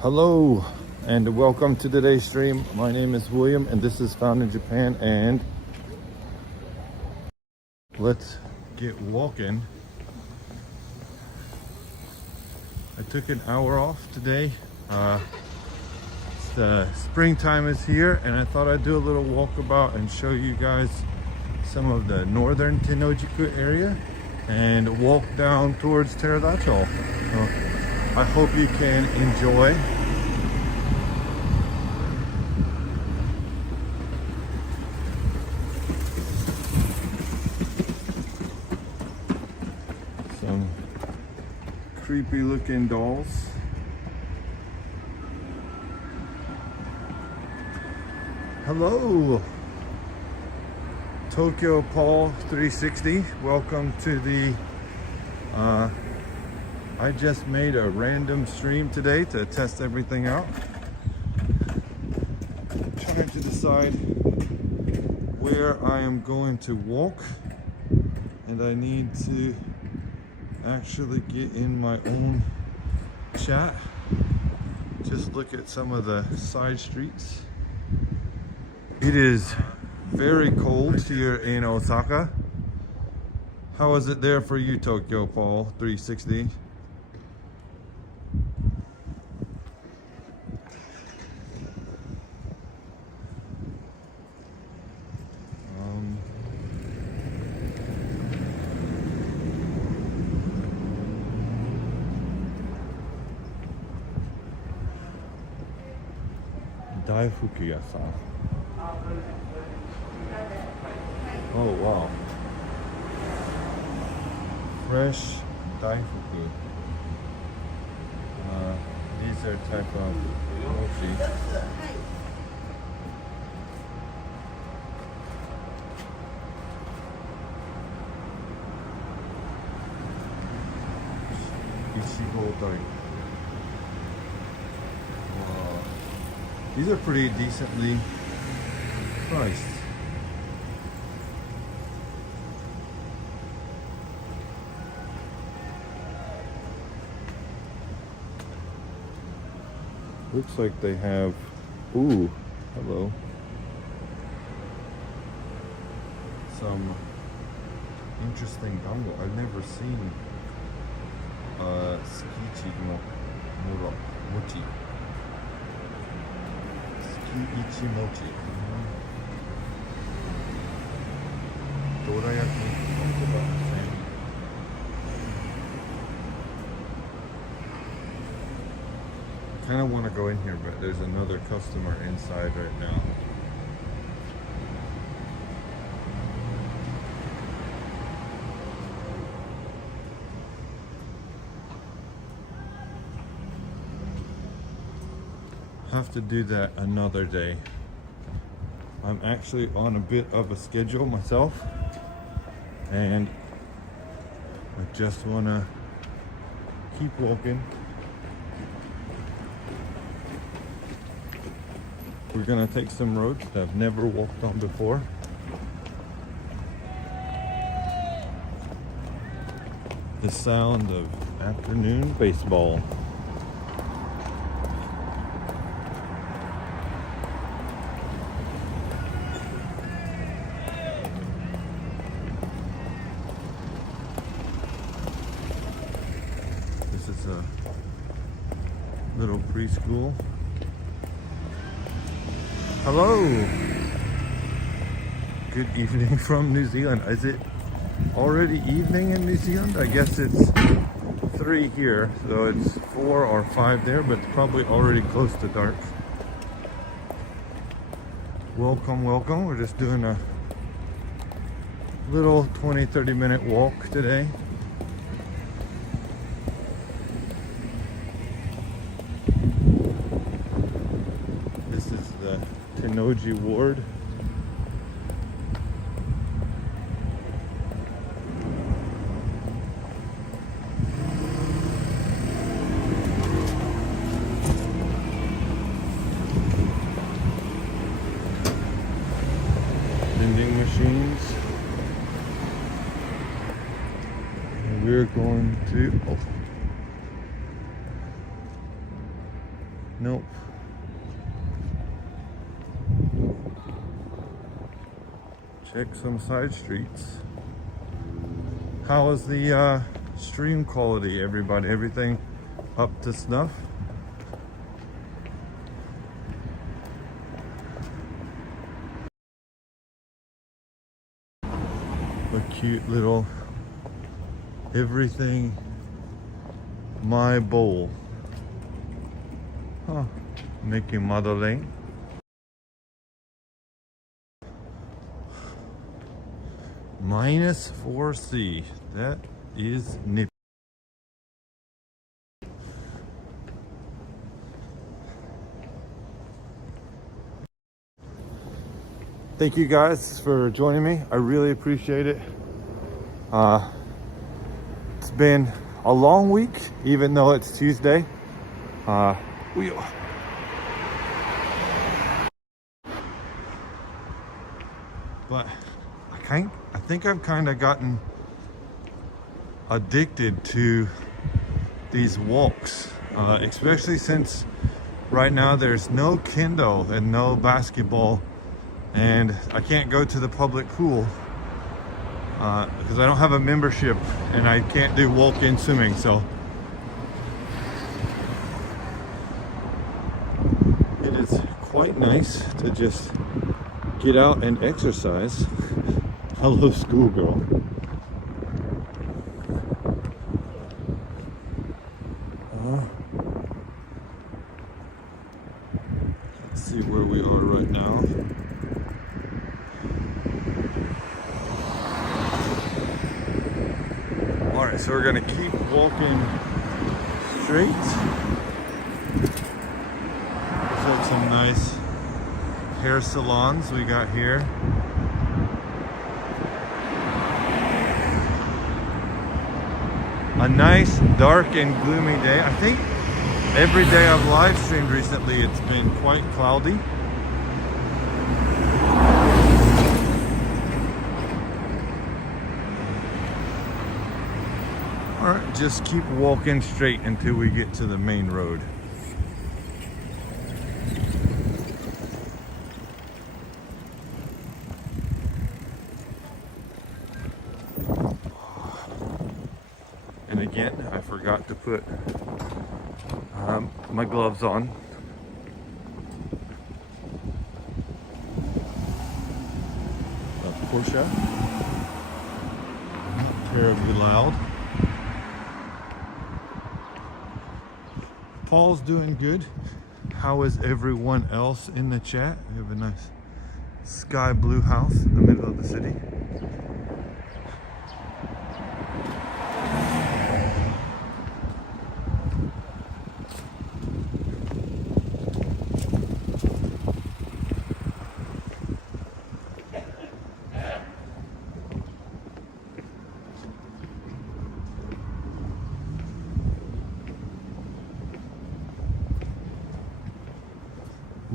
Hello and welcome to today's stream. My name is William and this is Found in Japan, and let's get walking. I took an hour off today. The springtime is here and I thought I'd do a little walkabout and show you guys some of the northern Tennoji area and walk down towards Pterodactyl. So I hope you can enjoy. Some creepy looking dolls. Hello, Tokyo Paul 360. Welcome to the I just made a random stream today to test everything out. I'm trying to decide where I am going to walk, and I need to actually get in my own chat. Just look at some of the side streets. It is very cold here in Osaka. How is it there for you, Tokyo Paul 360? Daifuku-ya-san. Oh wow. Fresh daifuku. These are type of mochi. Ichigo dai. Wow. These are pretty decently priced. Looks like they have, ooh, hello, some interesting dango. I've never seen Tsukiichi no mochi. Tsukiichi mochi. Dorayaki. I kind of want to go in here, but there's another customer inside right now. Have to do that another day. I'm actually on a bit of a schedule myself, and I just want to keep walking. We're gonna take some roads that I've never walked on before. The sound of afternoon baseball. This is a little preschool. Hello! Good evening from New Zealand. Is it already evening in New Zealand? I guess it's 3 here, so it's 4 or 5 there, but it's probably already close to dark. Welcome, welcome. We're just doing a little 20-30 minute walk today. This is the Tennoji ward. Vending machines. And we're going to Nope. Check some side streets. How is the stream quality, everybody? Everything up to snuff? A cute little everything my bowl. Huh. Mickey Madeleine. -4C. That is nippy. Thank you guys for joining me. I really appreciate it. It's been a long week, even though it's Tuesday. But I think I've kind of gotten addicted to these walks, especially since right now there's no kendo and no basketball, and I can't go to the public pool because I don't have a membership and I can't do walk-in swimming. So it is quite nice to just get out and exercise. Hello, schoolgirl. Let's see where we are right now. All right, so we're gonna keep walking straight. Looks like some nice hair salons we got here. A nice dark and gloomy day. I think every day I've live streamed recently it's been quite cloudy. All right, just keep walking straight until we get to the main road. And again, I forgot to put my gloves on. A Porsche. Terribly loud. Paul's doing good. How is everyone else in the chat? We have a nice sky blue house in the middle of the city.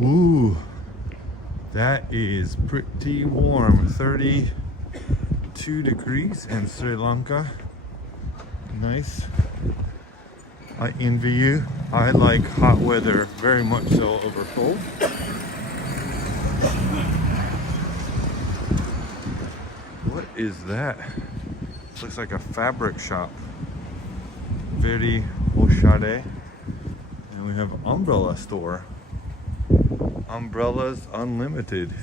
Ooh, that is pretty warm. 32 degrees in Sri Lanka. Nice. I envy you. I like hot weather very much so over cold. What is that? Looks like a fabric shop. Very oshare. And we have an umbrella store. Umbrellas Unlimited.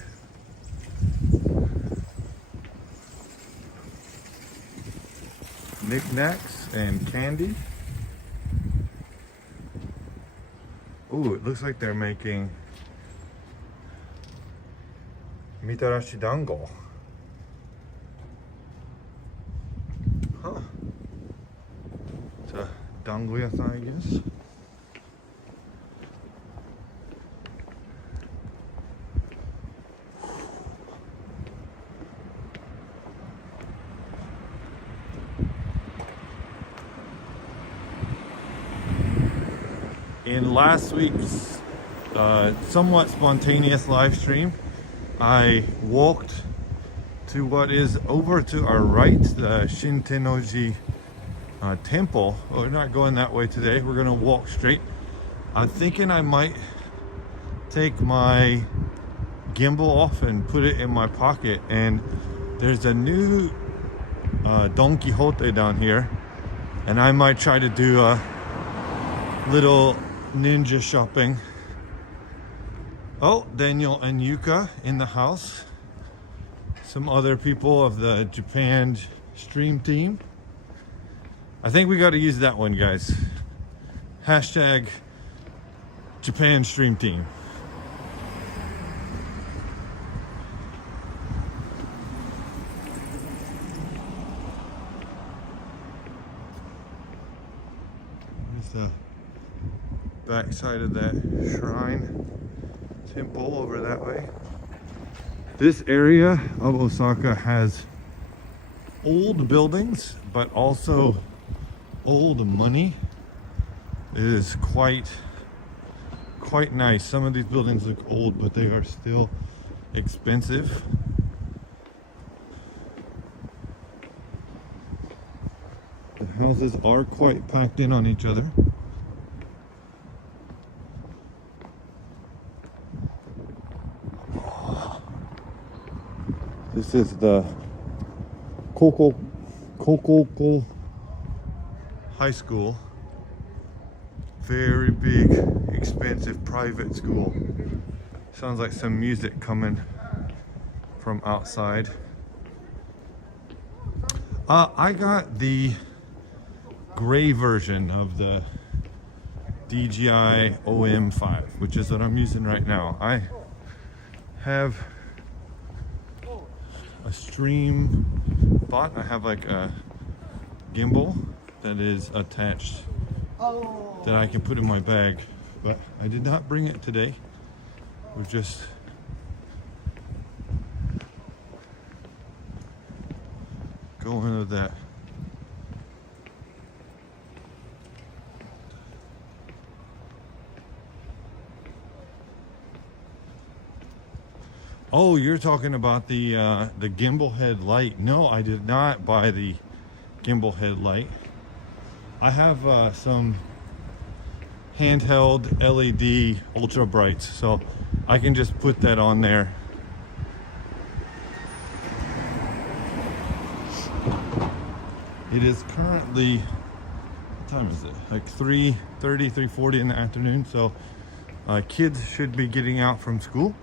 Knickknacks and candy. Ooh, it looks like they're making mitarashi dango. Huh. It's a dango yasan, I guess. In last week's somewhat spontaneous live stream, I walked to what is over to our right, the Tennoji temple. Well, we're not going that way today. We're going to walk straight. I'm thinking I might take my gimbal off and put it in my pocket. And there's a new Don Quixote down here, and I might try to do a little ninja shopping. Oh, Daniel and Yuka in the house. Some other people of the Japan stream team. I think we got to use that one, guys. Hashtag Japan stream team. There's the back side of that shrine temple over that way. This area of Osaka has old buildings, but also old money. It is quite nice. Some of these buildings look old, but they are still expensive. The houses are quite packed in on each other. This is the Kokoko High School. Very big, expensive private school. Sounds like some music coming from outside. I got the gray version of the DJI OM5, which is what I'm using right now. I have a stream bot. I have like a gimbal that is attached that I can put in my bag, but I did not bring it today. We're just going with that. Oh, you're talking about the gimbal head light. No, I did not buy the gimbal head light. I have some handheld LED ultra brights, so I can just put that on there. It is currently, what time is it? Like 3:30, 3:40 in the afternoon, so kids should be getting out from school.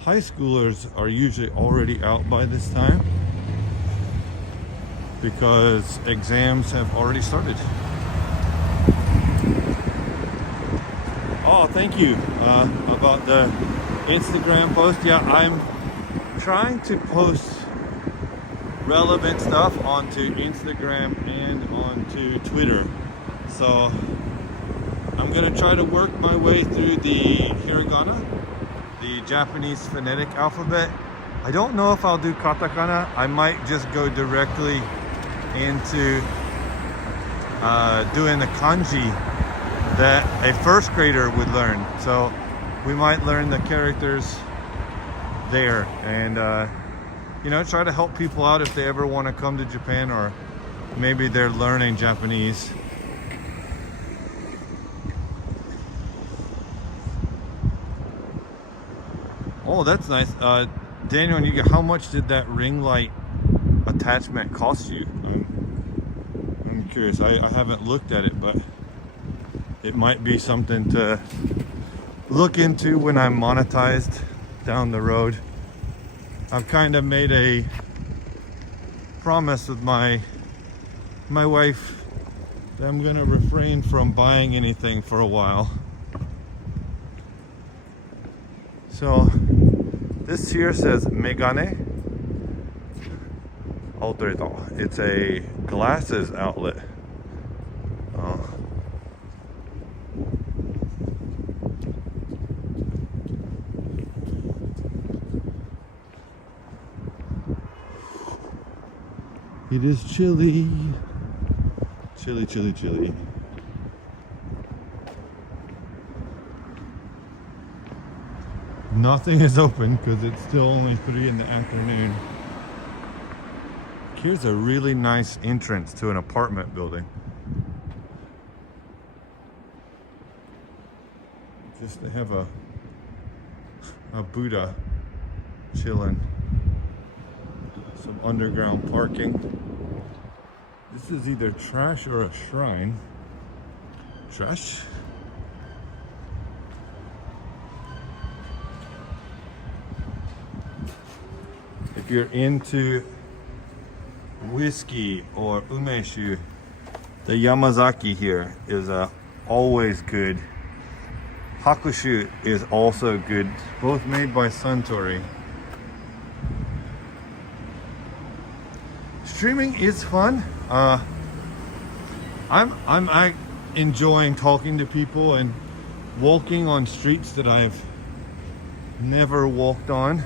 High schoolers are usually already out by this time because exams have already started. Oh, thank you about the Instagram post. Yeah, I'm trying to post relevant stuff onto Instagram and onto Twitter. So I'm gonna try to work my way through the hiragana, the Japanese phonetic alphabet. I don't know if I'll do katakana. I might just go directly into doing the kanji that a first grader would learn. So we might learn the characters there and you know, try to help people out if they ever want to come to Japan, or maybe they're learning Japanese. Oh, that's nice. Daniel, and you get, how much did that ring light attachment cost you? I'm curious. I haven't looked at it, but it might be something to look into when I'm monetized down the road. I've kind of made a promise with my wife that I'm gonna refrain from buying anything for a while. So this here says Megane Outlet. It's a glasses outlet. Oh. It is chilly. Chilly, chilly, chilly. Nothing is open because it's still only 3 in the afternoon. Here's a really nice entrance to an apartment building. Just to have a Buddha chilling. Some underground parking. This is either trash or a shrine. Trash. If you're into whiskey or umeshu, the Yamazaki here is always good. Hakushu is also good, both made by Suntory. Streaming is fun. I'm enjoying talking to people and walking on streets that I've never walked on.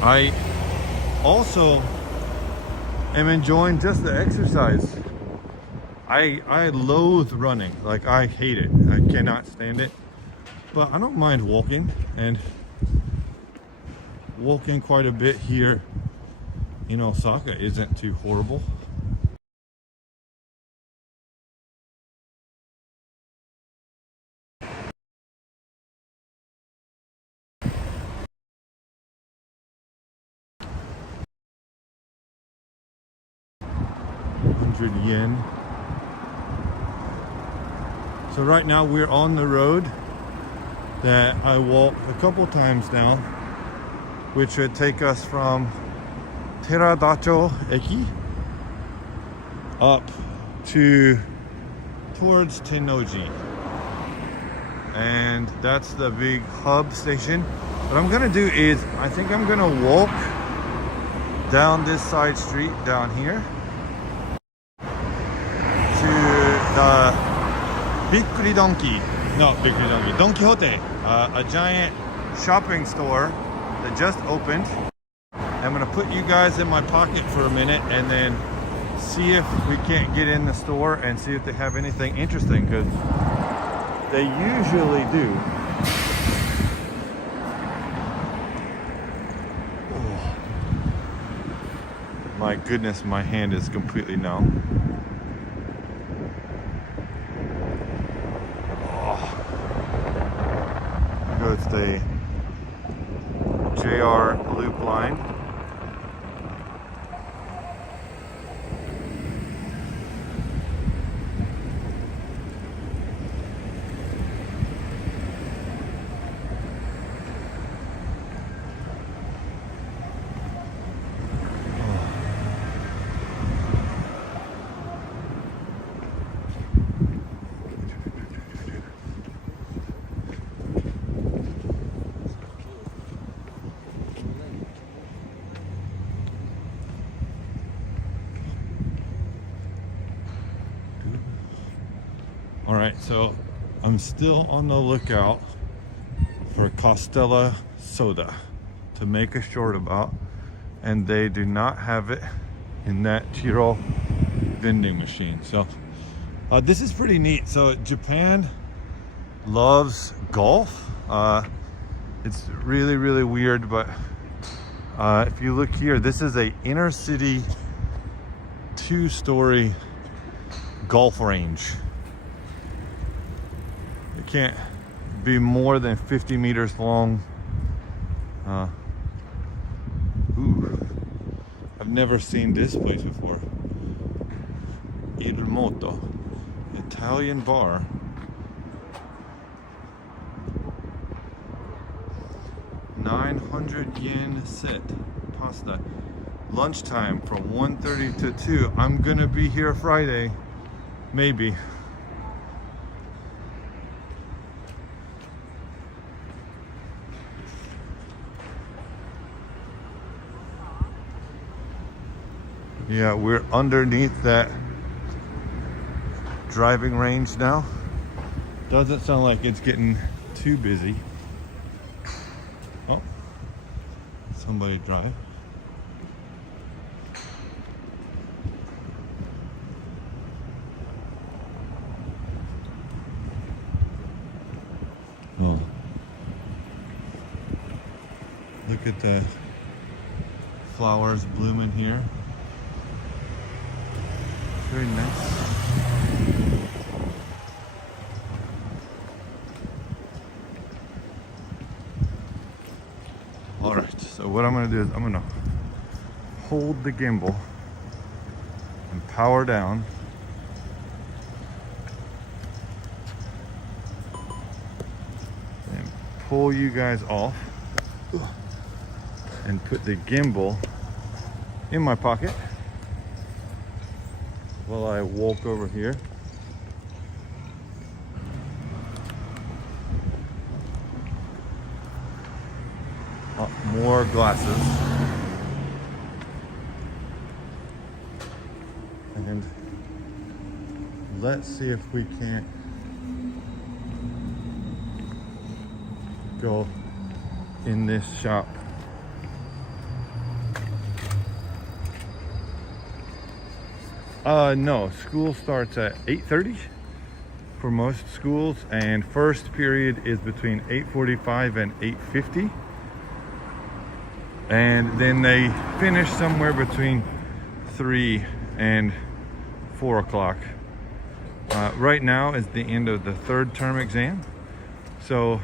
I also am enjoying just the exercise. I loathe running, like I hate it. I cannot stand it. But I don't mind walking, and walking quite a bit here in Osaka isn't too horrible. yen. So right now we're on the road that I walked a couple times now, which would take us from Teradacho Eki up towards Tennoji, and that's the big hub station. What I'm gonna do is I think I'm gonna walk down this side street down here to the Don Quixote, a giant shopping store that just opened. I'm gonna put you guys in my pocket for a minute and then see if we can't get in the store and see if they have anything interesting, because they usually do. Oh. My goodness, my hand is completely numb. Goes the JR loop line. All right, so I'm still on the lookout for Costella soda to make a short about, and they do not have it in that Chiro vending machine. So this is pretty neat. So Japan loves golf. It's really, really weird, but if you look here, this is a inner city 2-story golf range. It can't be more than 50 meters long. Ooh, I've never seen this place before. Il Moto, Italian bar. yen set pasta. Lunchtime from 1:30 to 2. I'm gonna be here Friday, maybe. Yeah, we're underneath that driving range now. Doesn't sound like it's getting too busy. Oh, somebody drive. Oh, look at the flowers blooming here. Very nice. what I'm gonna do is I'm gonna hold the gimbal and power down. And pull you guys off and put the gimbal in my pocket while I walk over here. More glasses. And let's see if we can't go in this shop. No, school starts at 8:30 for most schools, and first period is between 8:45 and 8:50. And then they finish somewhere between 3 and 4 o'clock. Right now is the end of the third term exam. So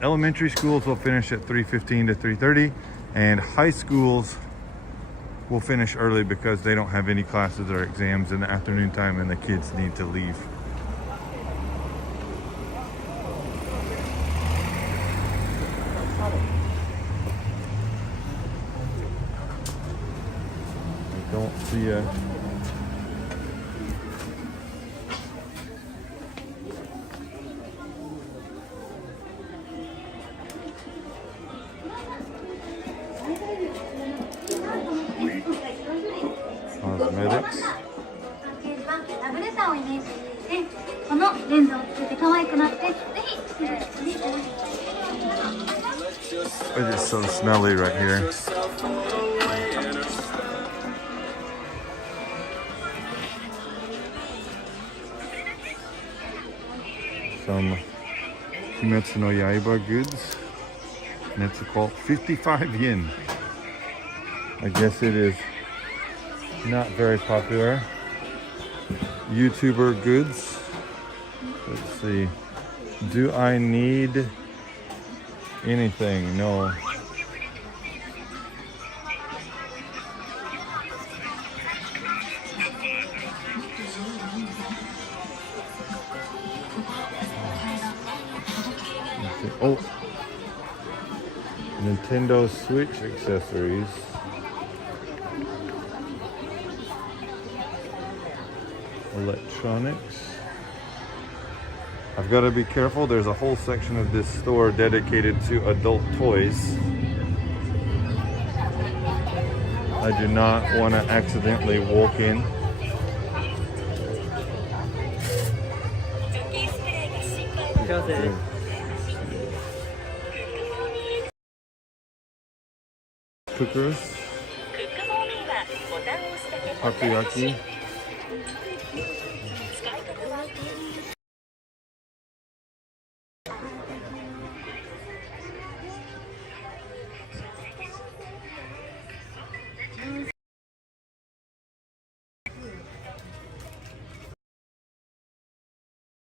elementary schools will finish at 3:15 to 3:30, and high schools will finish early because they don't have any classes or exams in the afternoon time and the kids need to leave. Don't see a cosmetics. It's just so smelly right here. Some Kimetsu no Yaiba goods, and it's called 55 yen. I guess it is not very popular. YouTuber goods. Let's see. Do I need anything? No. Oh, Nintendo Switch accessories. Electronics. I've got to be careful. There's a whole section of this store dedicated to adult toys. I do not want to accidentally walk in. Cookers, takoyaki,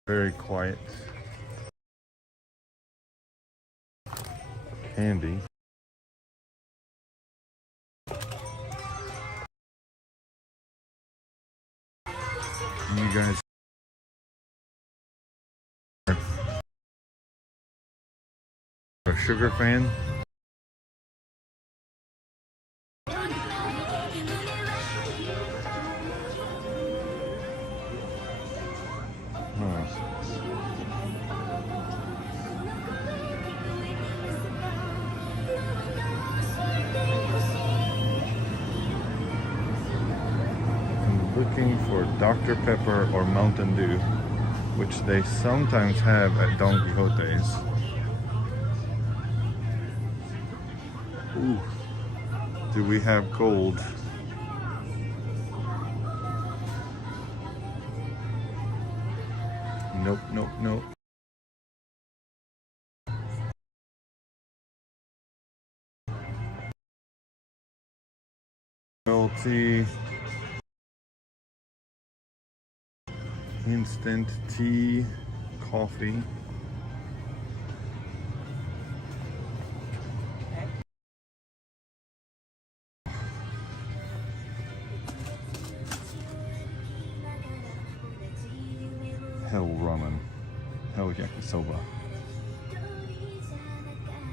very quiet, candy. You guys are a sugar fan? Looking for Dr. Pepper or Mountain Dew, which they sometimes have at Don Quixote's. Ooh, do we have cold? Nope, nope, nope. Tea. Instant tea, coffee. hell ramen, hell yakisoba.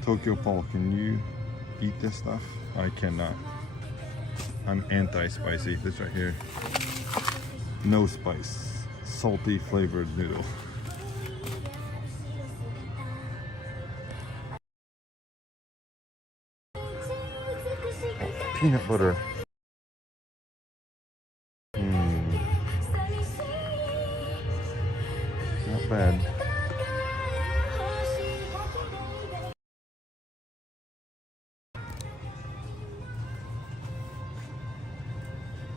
Tokyo Paul, can you eat this stuff? I cannot. I'm anti-spicy. This right here, no spice, salty flavored noodle. Oh, peanut butter. Not bad.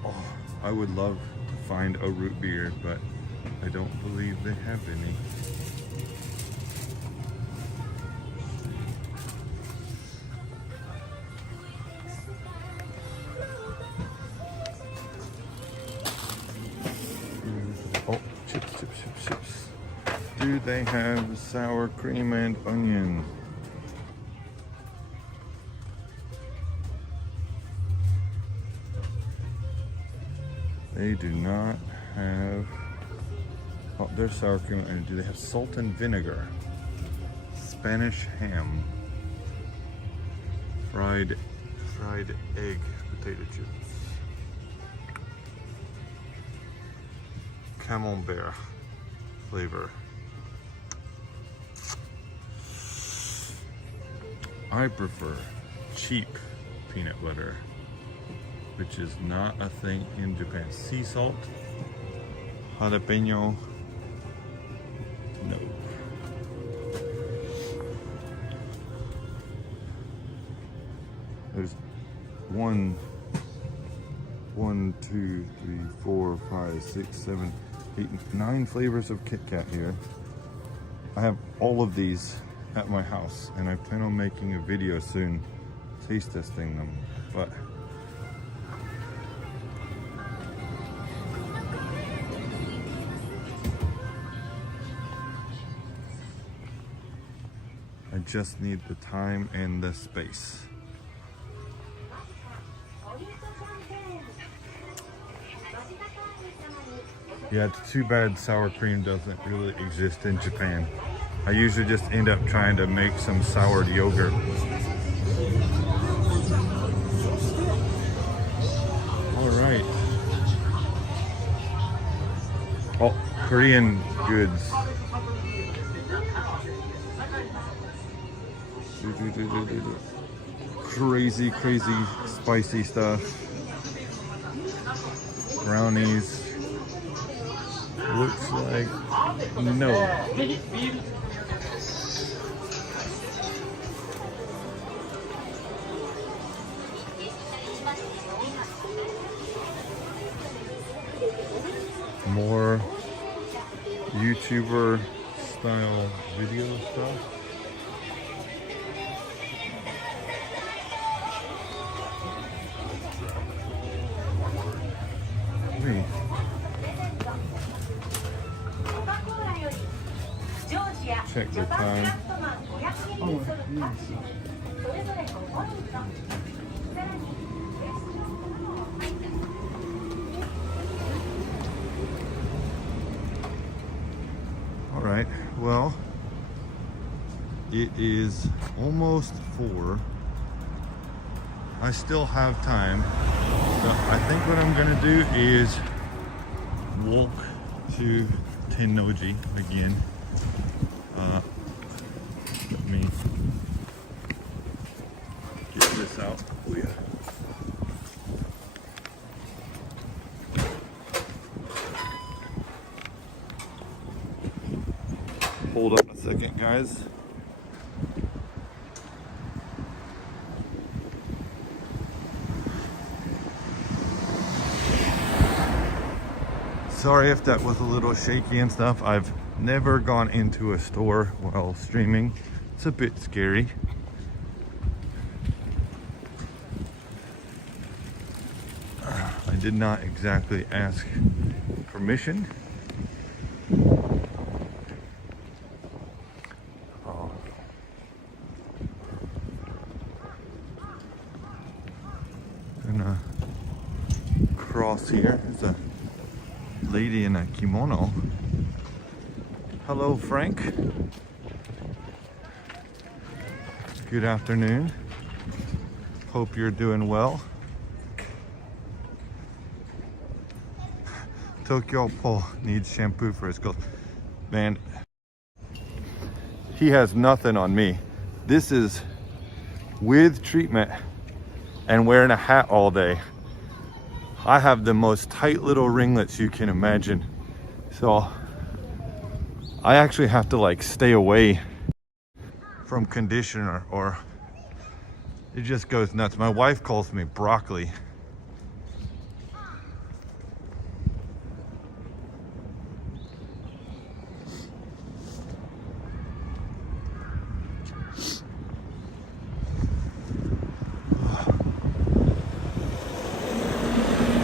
Oh, I would love to find a root beer, but I don't believe they have any. Oh, chips, chips, chips, chips. Do they have sour cream and onion? They do not have. Oh, there's sour cream and onion. Do they have salt and vinegar? Spanish ham. Fried egg potato chips. Camembert flavor. I prefer cheap peanut butter, which is not a thing in Japan. Sea salt, jalapeno, no. There's 1, 2, 3, 4, 5, 6, 7, 8, 9 flavors of Kit Kat here. I have all of these at my house, and I plan on making a video soon taste testing them, but I just need the time and the space. Yeah, it's too bad sour cream doesn't really exist in Japan. I usually just end up trying to make some soured yogurt. All right. Oh, Korean goods. Crazy, crazy spicy stuff. Brownies. Looks like no. More YouTuber style video stuff. Check the time. Oh, all right, well, it is almost 4. I still have time, so I think what I'm gonna do is walk to Tennoji again. Let me get this out. Oh yeah. Hold up a second, guys. Sorry if that was a little shaky and stuff. I've never gone into a store while streaming. It's a bit scary. I did not exactly ask permission. Oh. Gonna cross here. There's a lady in a kimono. Hello, Frank. Good afternoon. Hope you're doing well. Tokyo Paul needs shampoo for his girls. Man, he has nothing on me. This is with treatment and wearing a hat all day. I have the most tight little ringlets you can imagine. So I actually have to like stay away from conditioner or it just goes nuts. My wife calls me broccoli.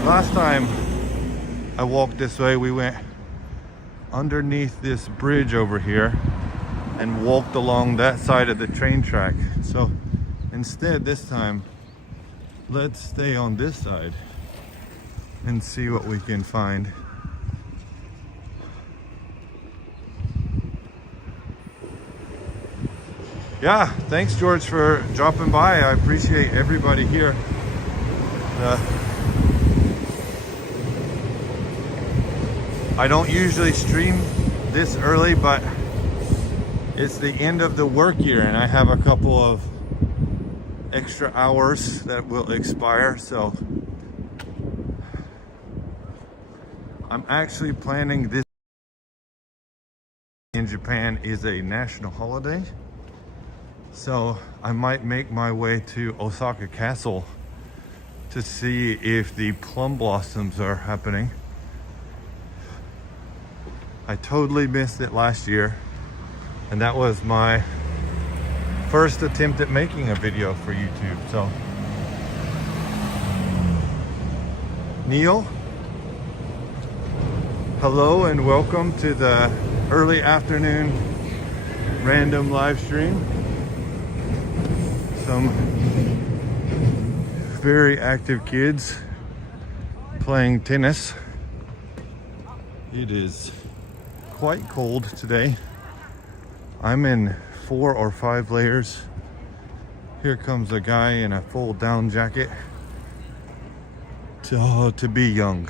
Last time I walked this way, we went underneath this bridge over here and walked along that side of the train track. So instead, this time, let's stay on this side and see what we can find. Yeah, thanks George for dropping by. I appreciate everybody here. I don't usually stream this early, but it's the end of the work year and I have a couple of extra hours that will expire, so I'm actually planning this. In Japan is a national holiday, so I might make my way to Osaka Castle to see if the plum blossoms are happening. I totally missed it last year, and that was my first attempt at making a video for YouTube. So Neil, hello and welcome to the early afternoon random live stream. Some very active kids playing tennis. It is quite cold today. I'm in 4 or 5 layers. Here comes a guy in a full down jacket. To be young.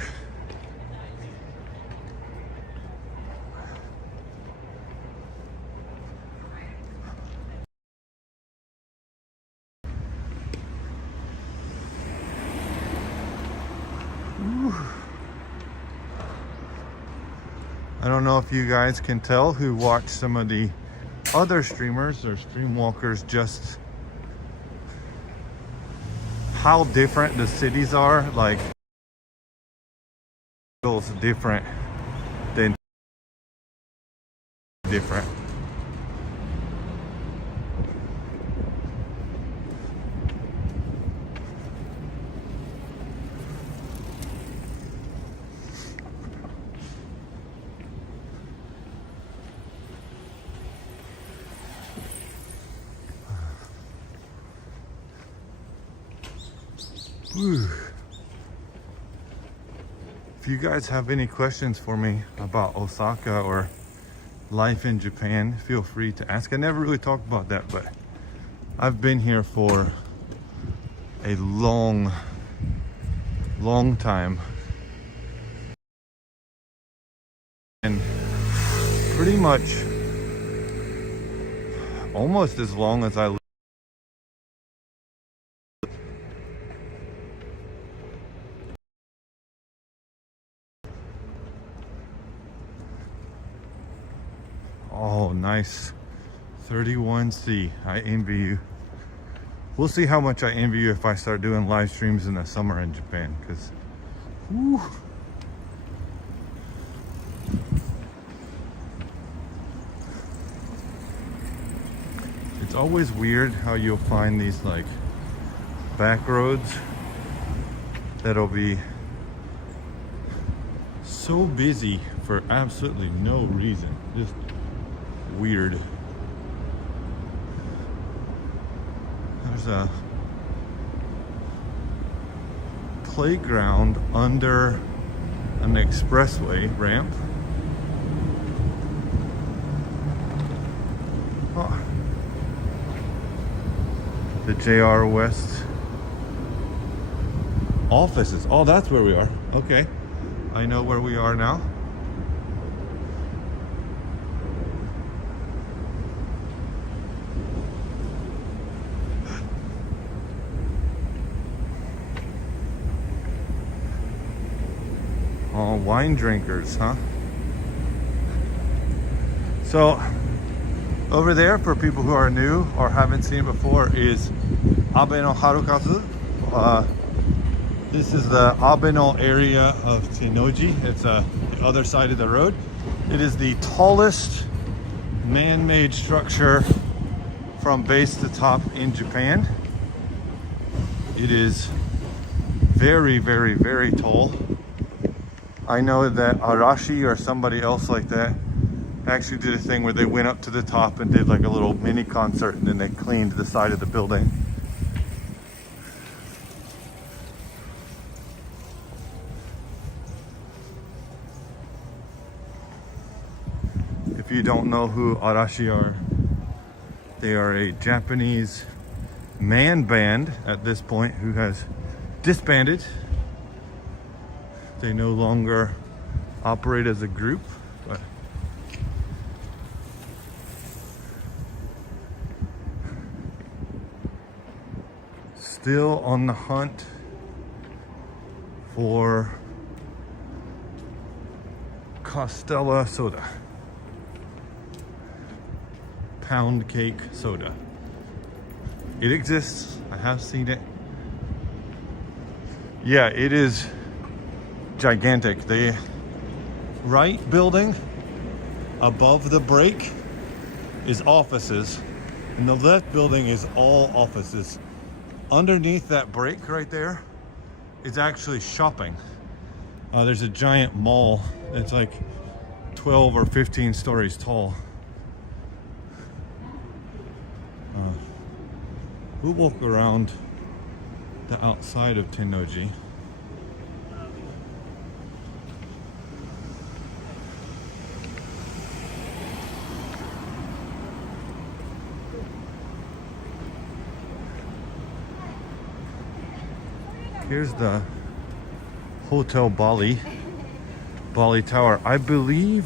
I don't know if you guys can tell who watch some of the other streamers or streamwalkers just how different the cities are. Like, it's different than different. Whew. If you guys have any questions for me about Osaka or life in Japan, feel free to ask. I never really talked about that, but I've been here for a long time. And pretty much almost as long as I lived. Oh, nice. 31C. I envy you. We'll see how much I envy you if I start doing live streams in the summer in Japan, because it's always weird how you'll find these like back roads that'll be so busy for absolutely no reason. Just weird. There's a playground under an expressway ramp. the JR West offices. Oh, that's where we are. Okay, I know where we are now. Oh, wine drinkers, huh? So over there, for people who are new or haven't seen it before, is Abeno Harukazu. This is the Abeno area of Tennoji. It's the other side of the road. It is the tallest man-made structure from base to top in Japan. It is very, very, very tall. I know that Arashi or somebody else like that actually did a thing where they went up to the top and did like a little mini concert, and then they cleaned the side of the building. If you don't know who Arashi are, they are a Japanese man band at this point who has disbanded. They no longer operate as a group, but still on the hunt for Costella soda. Pound cake soda. It exists. I have seen it. Yeah, it is gigantic. The right building above the break is offices, and the left building is all offices. Underneath that break right there is actually shopping. There's a giant mall that's like 12 or 15 stories tall. We'll walk around the outside of Tennoji. Here's the Hotel Bali Tower. I believe,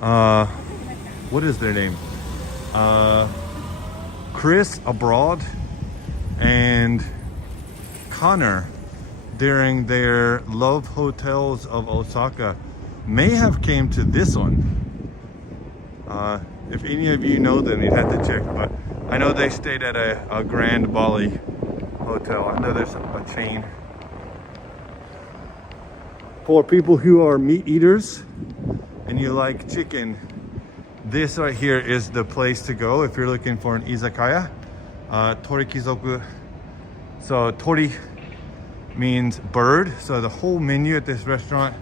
what is their name? Chris Abroad and Connor, during their Love Hotels of Osaka, may have came to this one. If any of you know, then you'd have to check, but I know they stayed at a Grand Bali hotel. I know there's a chain. For people who are meat eaters and you like chicken, this right here is the place to go if you're looking for an izakaya. Torikizoku. So tori means bird. So the whole menu at this restaurant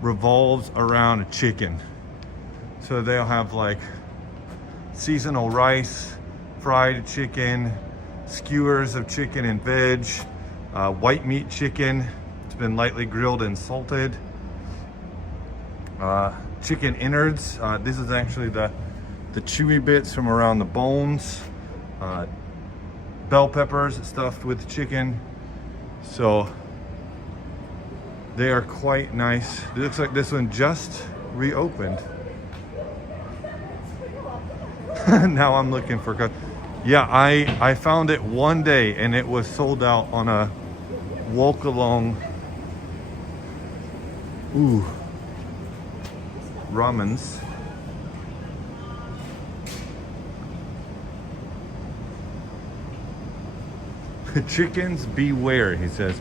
revolves around chicken. So they'll have like seasonal rice, fried chicken, skewers of chicken and veg, white meat chicken. It's been lightly grilled and salted. Chicken innards. This is actually the chewy bits from around the bones. Bell peppers stuffed with chicken. So they are quite nice. It looks like this one just reopened. Now I'm looking for. Yeah, I found it one day and it was sold out on a walk along. Ooh. Ramens. Chickens beware, he says.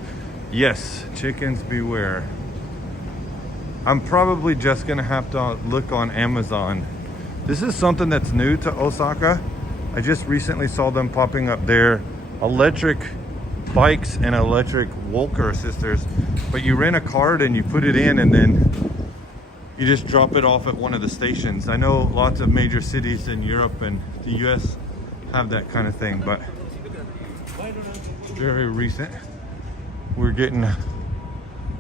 Yes, chickens beware. I'm probably just gonna have to look on Amazon. This is something that's new to Osaka. I just recently saw them popping up there. Electric bikes and electric walker assisters. But you rent a card and you put it in and then you just drop it off at one of the stations. I know lots of major cities in Europe and the US have that kind of thing, but very recent. We're getting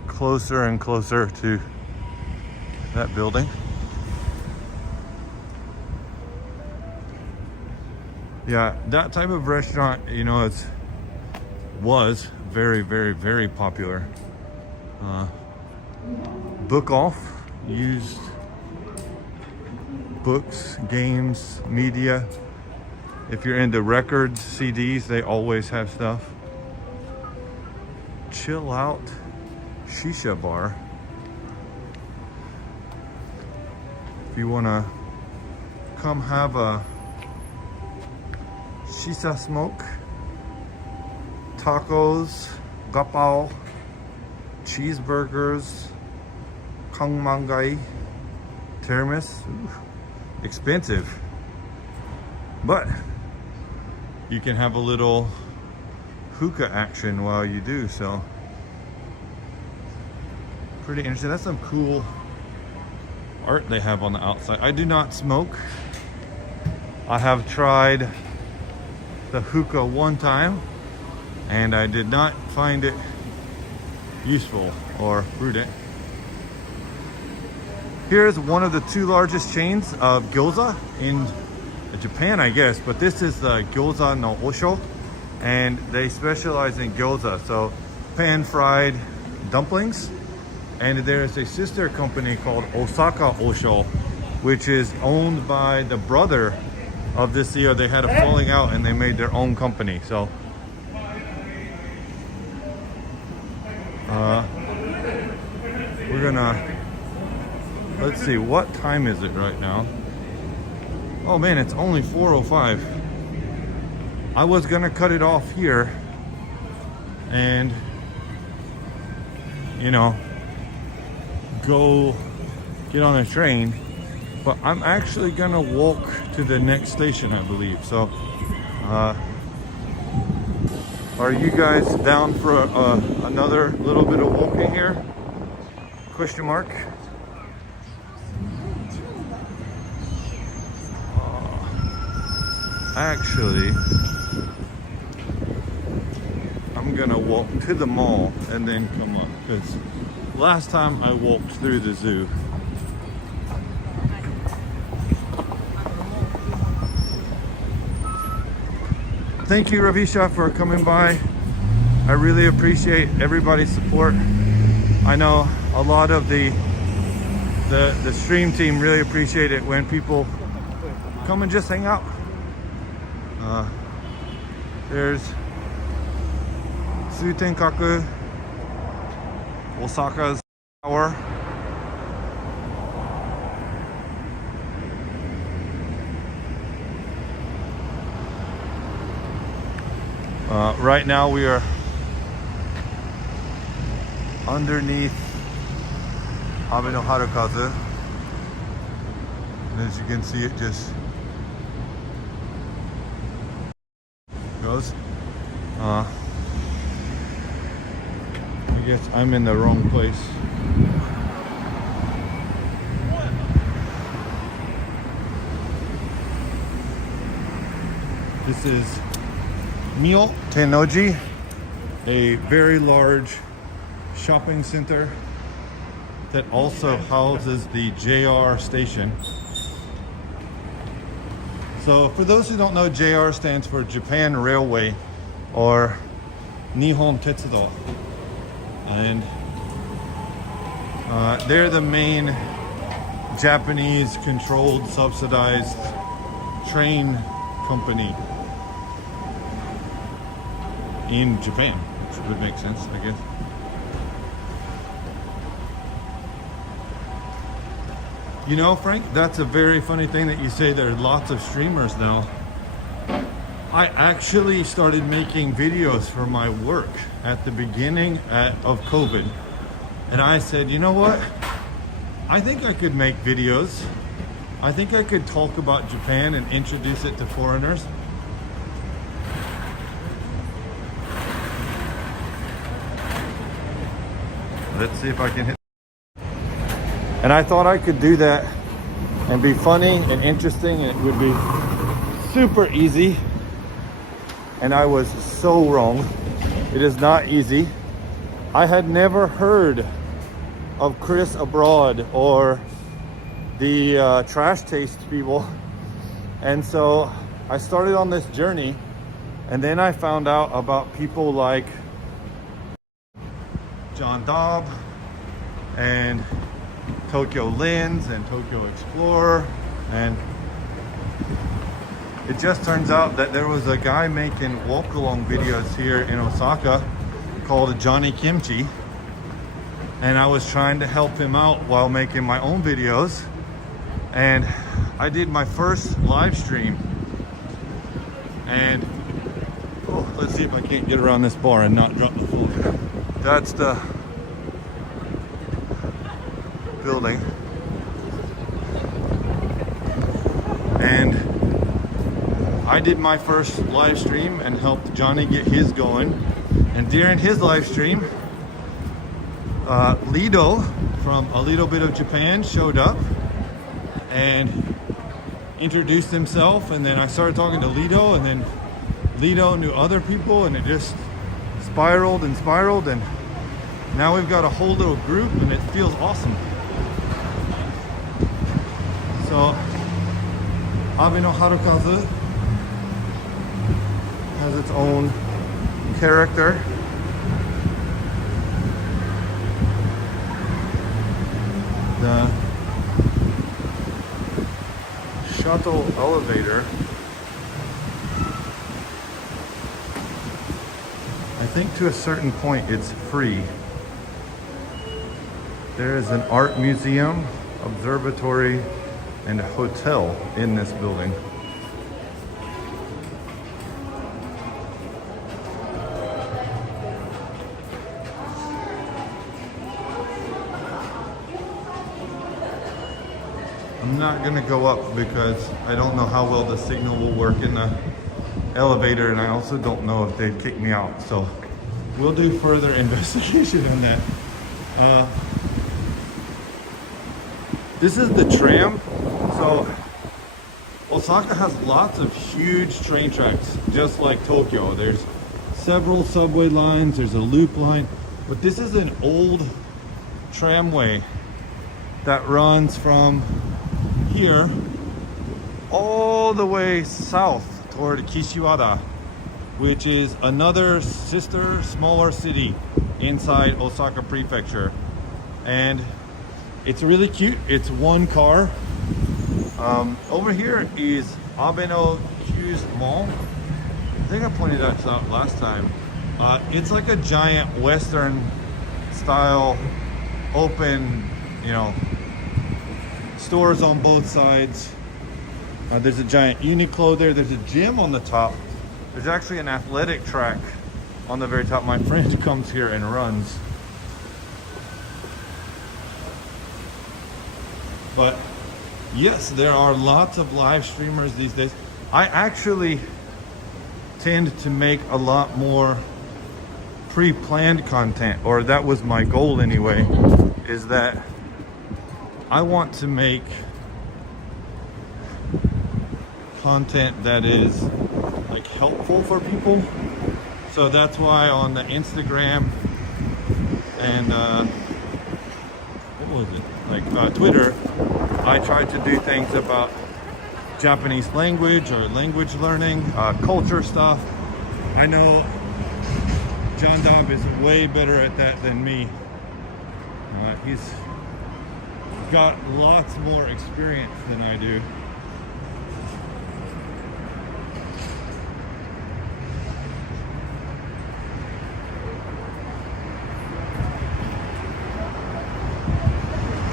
closer and closer to that building. Yeah, that type of restaurant, you know, was very, very, very popular. Book off, used books, games, media. If you're into records, CDs, they always have stuff. Chill out shisha bar. If you wanna come have a shisha smoke, tacos, gapao, cheeseburgers, kangmangai, tiramisu. Ooh, expensive, but you can have a little hookah action while you do so. Pretty interesting. That's some cool art they have on the outside. I do not smoke. I have tried the hookah one time and I did not find it useful or prudent. Here's one of the 2 largest chains of gyoza in Japan, I guess, but this is the Gyoza no Osho, and they specialize in gyoza, so pan-fried dumplings. And there's a sister company called Osaka Osho, which is owned by the brother of this CEO. They had a falling out and they made their own company. So we're gonna, let's see, what time is it right now? Oh man, it's only 4:05. I was gonna cut it off here and, you know, go get on a train, but I'm actually gonna walk to the next station, I believe. So are you guys down for another little bit of walking here? Question mark. Actually, I'm gonna walk to the mall and then come up, because last time I walked through the zoo. Thank you, Ravisha, for coming by. I really appreciate everybody's support. I know a lot of the stream team really appreciate it when people come and just hang out. There's Suitenkaku, Osaka's tower. Right now we are underneath Abeno Area. And as you can see, it just goes. I guess I'm in the wrong place. This is Mio Tennoji, a very large shopping center that also houses the JR station. So for those who don't know, JR stands for Japan Railway, or Nihon Tetsudo. And they're the main Japanese controlled, subsidized train company in Japan, which would make sense, I guess. You know, Frank, that's a very funny thing that you say there are lots of streamers now. I actually started making videos for my work at the beginning of COVID. And I said, you know what? I think I could make videos. I think I could talk about Japan and introduce it to foreigners. Let's see if I can hit. And I thought I could do that and be funny and interesting, and it would be super easy. And I was so wrong. It is not easy. I had never heard of Chris Abroad or the Trash Taste people. And so I started on this journey, and then I found out about people like John Dobb and Tokyo Lens and Tokyo Explorer, and it just turns out that there was a guy making walk-along videos here in Osaka called Johnny Kimchi, and I was trying to help him out while making my own videos, and I did my first live stream, and let's see if I can't get around this bar and not drop the phone. That's the building, and I did my first live stream and helped Johnny get his going, and during his live stream Lido from A Little Bit of Japan showed up and introduced himself, and then I started talking to Lido, and then Lido knew other people, and it just spiraled and spiraled, and now we've got a whole little group, and it feels awesome. So Abeno Harukazu has its own character. The shuttle elevator, I think to a certain point it's free. There is an art museum, observatory, and a hotel in this building. I'm not gonna go up because I don't know how well the signal will work in the elevator, and I also don't know if they'd kick me out. So we'll do further investigation on that. This is the tram. So Osaka has lots of huge train tracks, just like Tokyo. There's several subway lines, there's a loop line, but this is an old tramway that runs from here all the way south toward Kishiwada, which is another sister smaller city inside Osaka Prefecture, and it's really cute. It's one car. Over here is Abeno Hughes Mall. I think I pointed that out last time. It's like a giant Western style open, you know, stores on both sides. There's a giant Uniqlo there. There's a gym on the top. There's actually an athletic track on the very top. My friend comes here and runs. But yes, there are lots of live streamers these days. I actually tend to make a lot more pre-planned content, or that was my goal anyway, is that I want to make content that is like helpful for people. So that's why on the Instagram and what was it, like Twitter, I tried to do things about Japanese language or language learning, culture stuff. I know John Dobb is way better at that than me. He's got lots more experience than I do.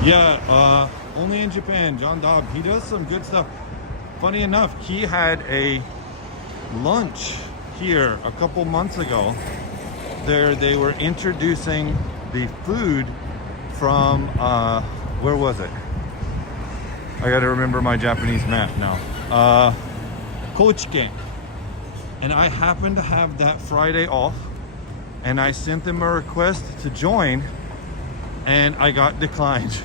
Yeah, only in Japan. John Dobb, he does some good stuff. Funny enough, he had a lunch here a couple months ago. There they were introducing the food from where was it? I gotta remember my Japanese map now. Kochiken. And I happened to have that Friday off, and I sent them a request to join, and I got declined.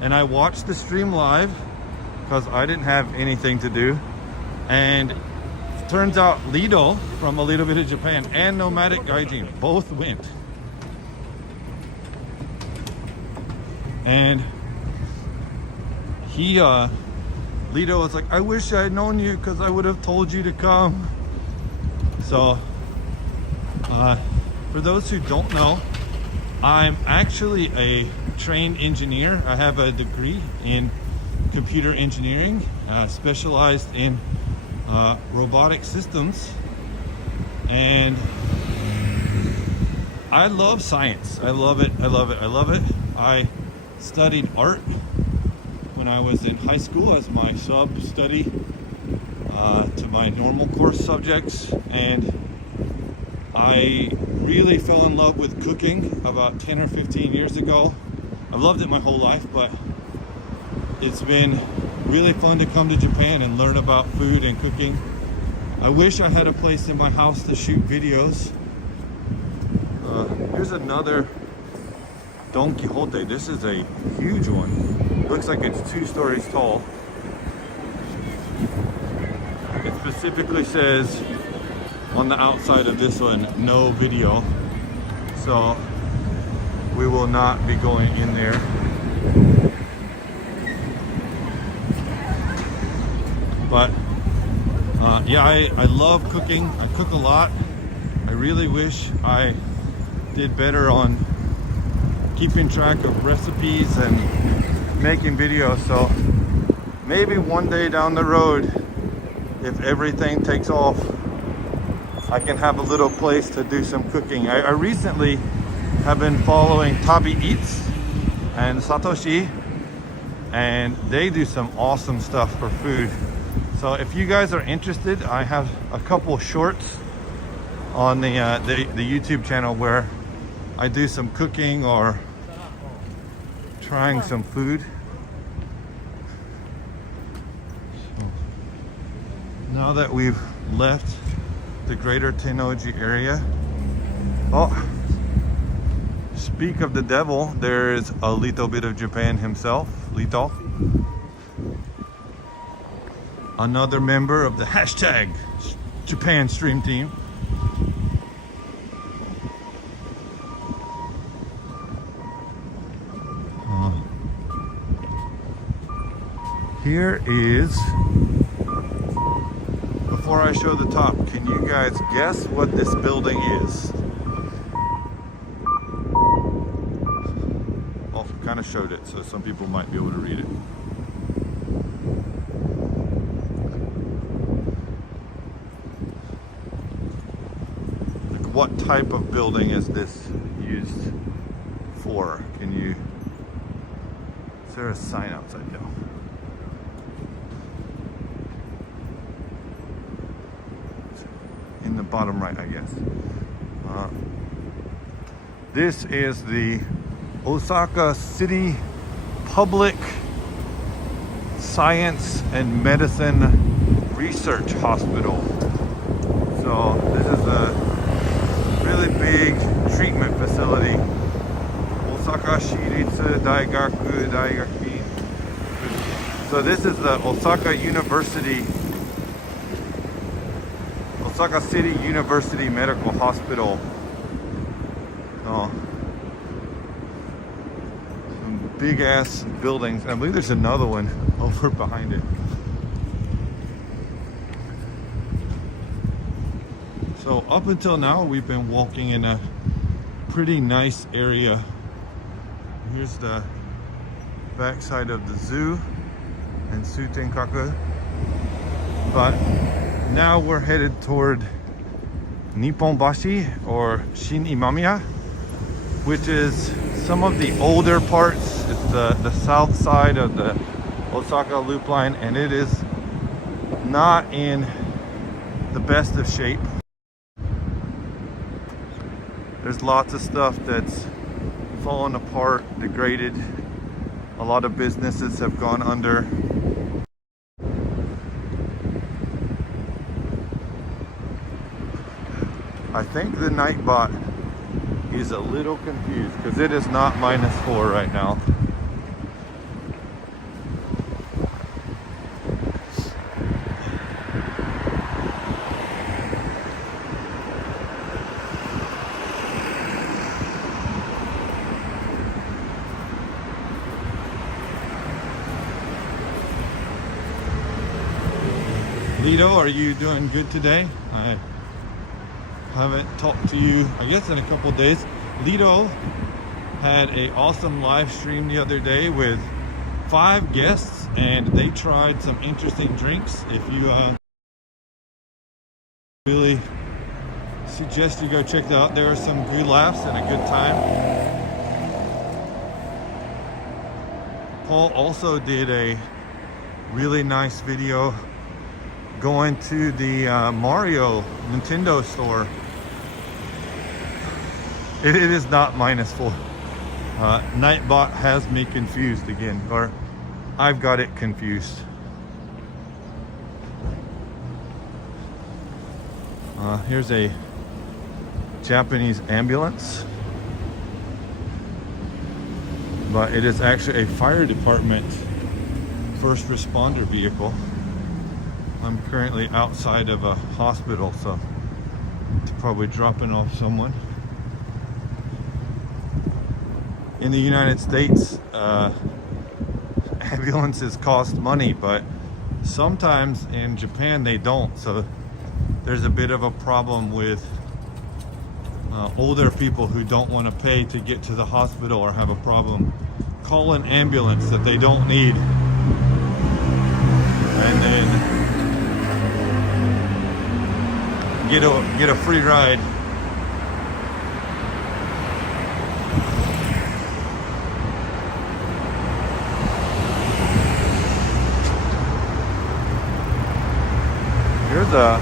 And I watched the stream live because I didn't have anything to do, and turns out Lido from A Little Bit of Japan and Nomadic Gaijin both went. And he Lito was like, I wish I had known you because I would have told you to come. So, for those who don't know, I'm actually a trained engineer. I have a degree in computer engineering, specialized in robotic systems. And I love science. I love it. I love it. I love it. I studied art when I was in high school as my sub-study to my normal course subjects, and I really fell in love with cooking about 10 or 15 years ago. I've loved it my whole life, but it's been really fun to come to Japan and learn about food and cooking. I wish I had a place in my house to shoot videos. Here's another Don Quixote. This is a huge one. Looks like it's 2 stories tall. It specifically says on the outside of this one, no video. So we will not be going in there. But yeah, I love cooking. I cook a lot. I really wish I did better on keeping track of recipes and making videos. So maybe one day down the road, if everything takes off, I can have a little place to do some cooking. I recently have been following Tabi Eats and Satoshi, and they do some awesome stuff for food. So if you guys are interested, I have a couple shorts on the YouTube channel where I do some cooking or trying some food. So now that we've left the greater Tennoji area, oh, speak of the devil, there is a little bit of Japan himself, Lito. Another member of the hashtag Japan Stream Team. Here is, before I show the top, can you guys guess what this building is? Oh, kind of showed it, so some people might be able to read it. What type of building is this used for? Can you, is there a sign outside? No. In the bottom right, I guess. This is the Osaka City Public Science and Medicine Research Hospital. So this is a really big treatment facility. Osaka Shiritsu Daigaku Daigaki. So this is the Osaka University, Osaka City University Medical Hospital. Oh, some big ass buildings. I believe there's another one over behind it. So up until now, we've been walking in a pretty nice area. Here's the backside of the zoo and Sutenkaku. But now we're headed toward Nipponbashi or Shin Imamiya, which is some of the older parts. It's the south side of the Osaka Loop Line, and it is not in the best of shape. There's lots of stuff that's fallen apart, degraded. A lot of businesses have gone under. I think the Nightbot is a little confused because it is not -4 right now. Lido, are you doing good today? I haven't talked to you, I guess, in a couple days. Lido had an awesome live stream the other day with 5 guests, and they tried some interesting drinks. If you really suggest you go check that out. There are some good laughs and a good time. Paul also did a really nice video going to the Mario Nintendo store. It is not -4. Nightbot has me confused again, or I've got it confused. Here's a Japanese ambulance, but it is actually a fire department first responder vehicle. I'm currently outside of a hospital, so it's probably dropping off someone. In the United States, ambulances cost money, but sometimes in Japan they don't. So there's a bit of a problem with older people who don't want to pay to get to the hospital or have a problem. Call an ambulance that they don't need, and then get a free ride. Here's a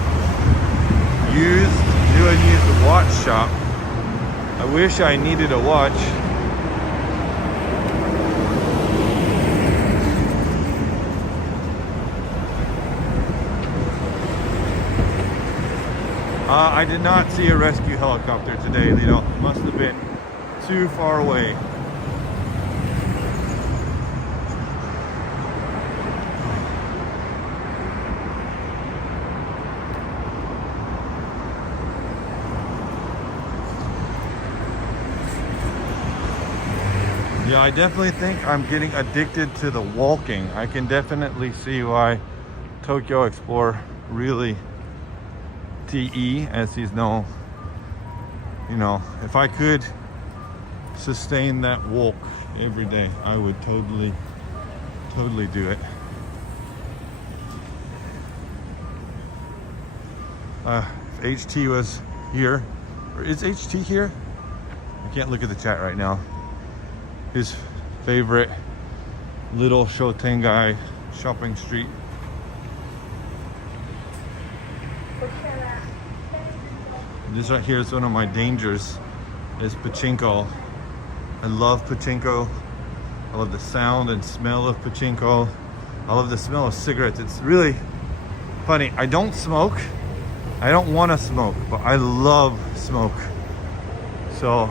new and used watch shop. I wish I needed a watch. I did not see a rescue helicopter today. You know, it must have been too far away. Yeah, I definitely think I'm getting addicted to the walking. I can definitely see why Tokyo Explorer really TE, as he's known. You know, if I could sustain that walk every day, I would totally do it. If HT was here, or is HT here? I can't look at the chat right now. His favorite little Shotengai shopping street. This right here is one of my dangers, is pachinko. I love pachinko. I love the sound and smell of pachinko. I love the smell of cigarettes. It's really funny. I don't smoke. I don't want to smoke, but I love smoke. So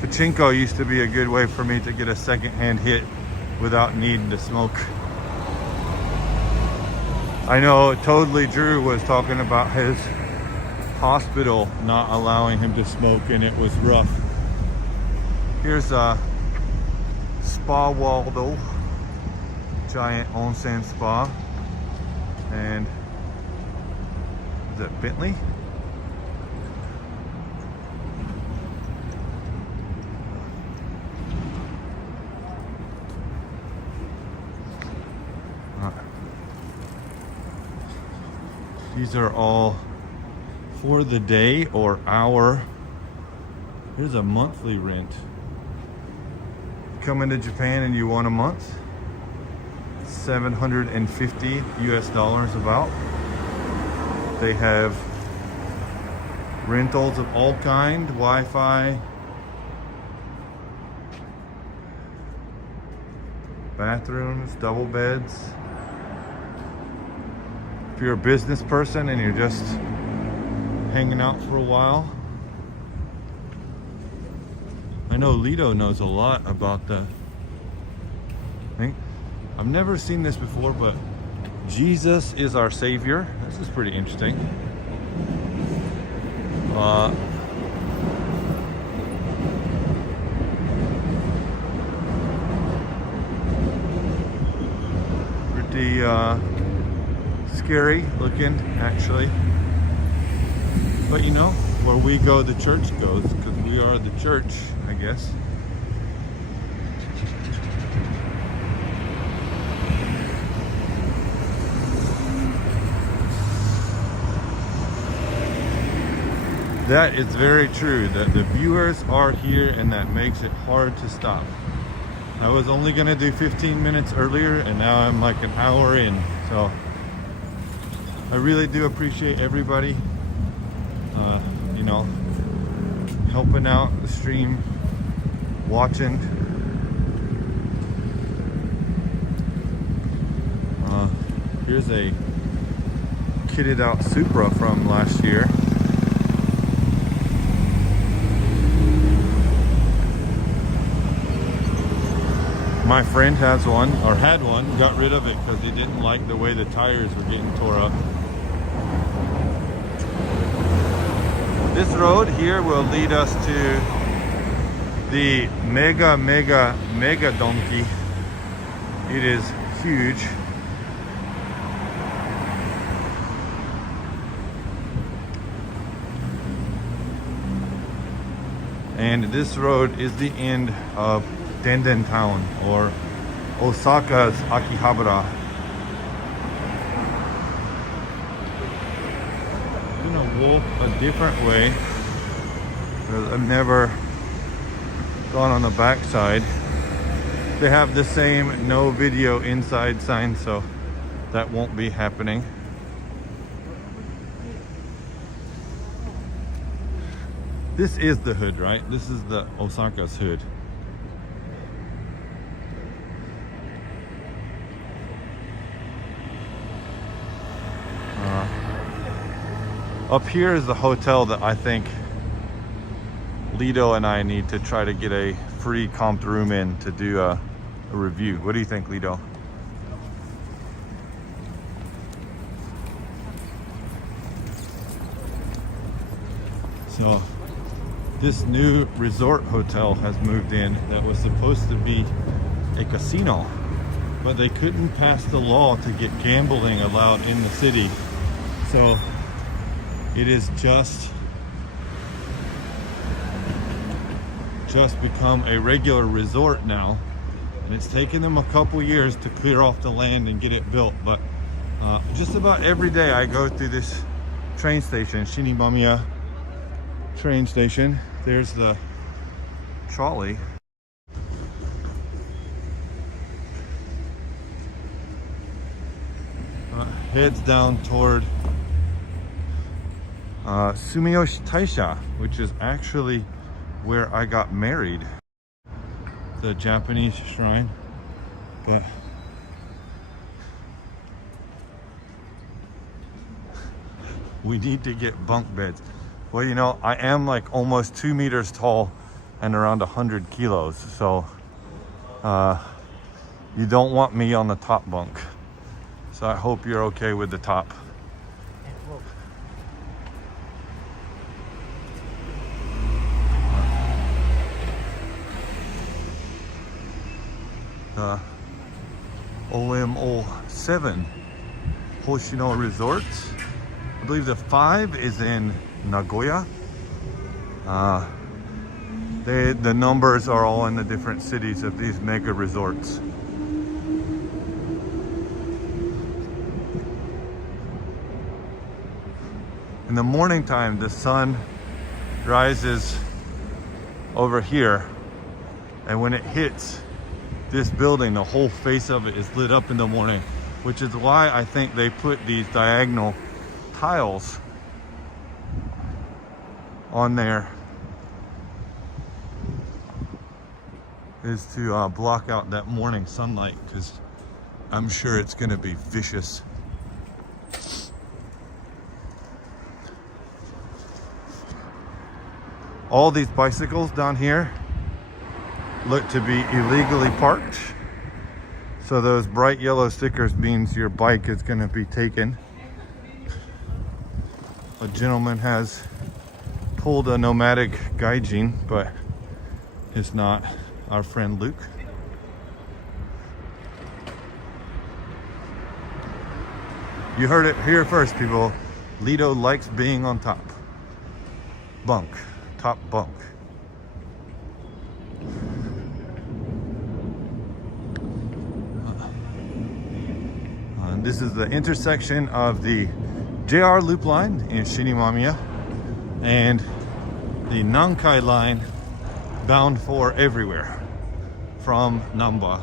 pachinko used to be a good way for me to get a secondhand hit without needing to smoke. I know Totally Drew was talking about his hospital not allowing him to smoke, and it was rough. Here's a Spa Waldo, giant onsen spa, and is that Bentley? These are all for the day or hour. Here's a monthly rent. Coming to Japan and you want a month? $750 US about. They have rentals of all kind, Wi-Fi, bathrooms, double beds. If you're a business person and you're just hanging out for a while. I know Lido knows a lot about the thing. I've never seen this before, but Jesus is our Savior. This is pretty interesting. Pretty scary looking, actually. But you know, where we go, the church goes, because we are the church, I guess. That is very true, that the viewers are here and that makes it hard to stop. I was only gonna do 15 minutes earlier and now I'm like an hour in. So I really do appreciate everybody, you know, helping out the stream, watching. Here's a kitted out Supra from last year. My friend has one, or had one, got rid of it because he didn't like the way the tires were getting tore up. This road here will lead us to the mega donkey. It is huge. And this road is the end of Denden Town, or Osaka's Akihabara. I'm gonna walk a different way because I've never gone on the back side. They have the same no video inside sign, so that won't be happening. This is the hood, right? This is the Osaka's hood. Up here is the hotel that I think Lido and I need to try to get a free comped room in to do a review. What do you think, Lido? So this new resort hotel has moved in that was supposed to be a casino, but they couldn't pass the law to get gambling allowed in the city. So it is just become a regular resort now, and it's taken them a couple years to clear off the land and get it built. But just about every day I go through this train station, Shinibamiya train station. There's the trolley. Heads down toward Sumiyoshi Taisha, which is actually where I got married. The Japanese shrine. But we need to get bunk beds. Well, you know, I am like almost 2 meters tall and around 100 kilos. So you don't want me on the top bunk. So I hope you're okay with the top. OMO7 Hoshino Resorts. I believe the 5 is in Nagoya. The numbers are all in the different cities of these mega resorts. In the morning time, the sun rises over here, and when it hits this building, the whole face of it is lit up in the morning, which is why I think they put these diagonal tiles on there, is to block out that morning sunlight, because I'm sure it's going to be vicious. All these bicycles down here look to be illegally parked. So those bright yellow stickers means your bike is going to be taken. A gentleman has pulled a nomadic gaijin, but it's not our friend Luke. You heard it here first, people. Lido likes being on top. Bunk. Top bunk. This is the intersection of the JR Loop line in Shinimamiya and the Nankai line bound for everywhere from Namba.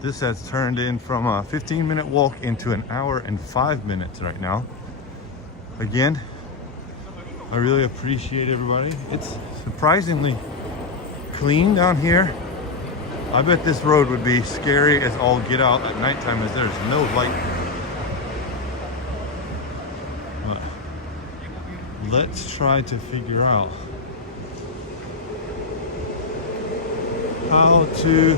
This has turned in from a 15-minute walk into an hour and 5 minutes right now. Again, I really appreciate everybody. It's surprisingly clean down here. I bet this road would be scary as all get out at nighttime as there's no light. But let's try to figure out how to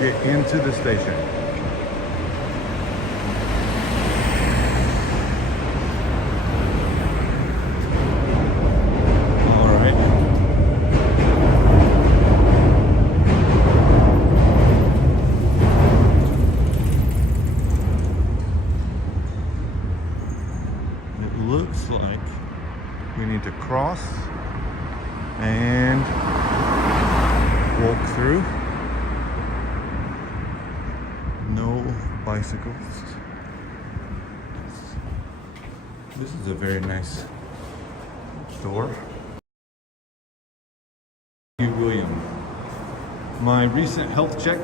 get into the station. Looks like we need to cross and walk through. No bicycles. This is a very nice store. William. My recent health check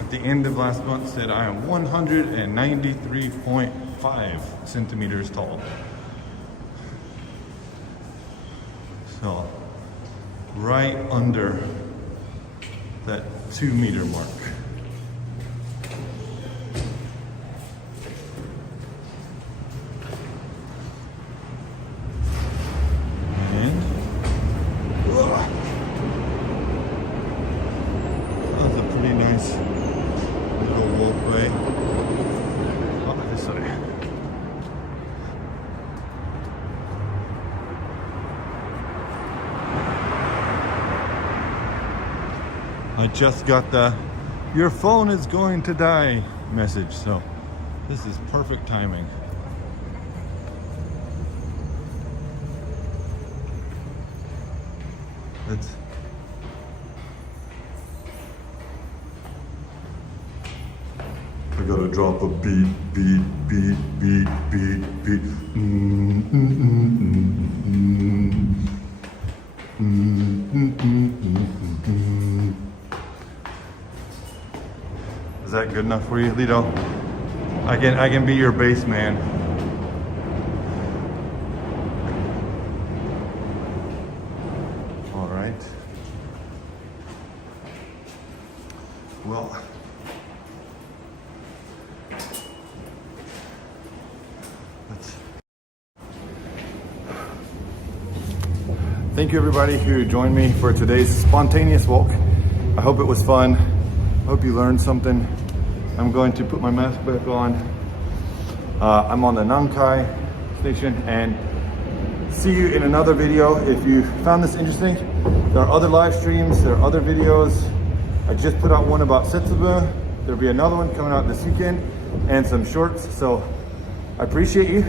at the end of last month said I am 193.5 centimeters tall. So, right under that 2-meter mark. And, that's a pretty nice little walkway. Oh, this way. I just got the "your phone is going to die" message, so this is perfect timing. I gotta drop a beat, beat, beat, beat, beat, beat. Is that good enough for you, Lido? I can be your bass man. All right. Well, thank you everybody who joined me for today's spontaneous walk. I hope it was fun. I hope you learned something. I'm going to put my mask back on. I'm on the Nankai station, and see you in another video. If you found this interesting, there are other live streams, there are other videos. I just put out one about Setsubu. There'll be another one coming out this weekend, and some shorts. So I appreciate you,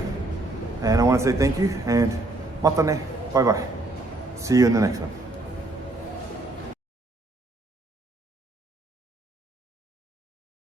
and I want to say thank you, and mata ne, bye bye. See you in the next one.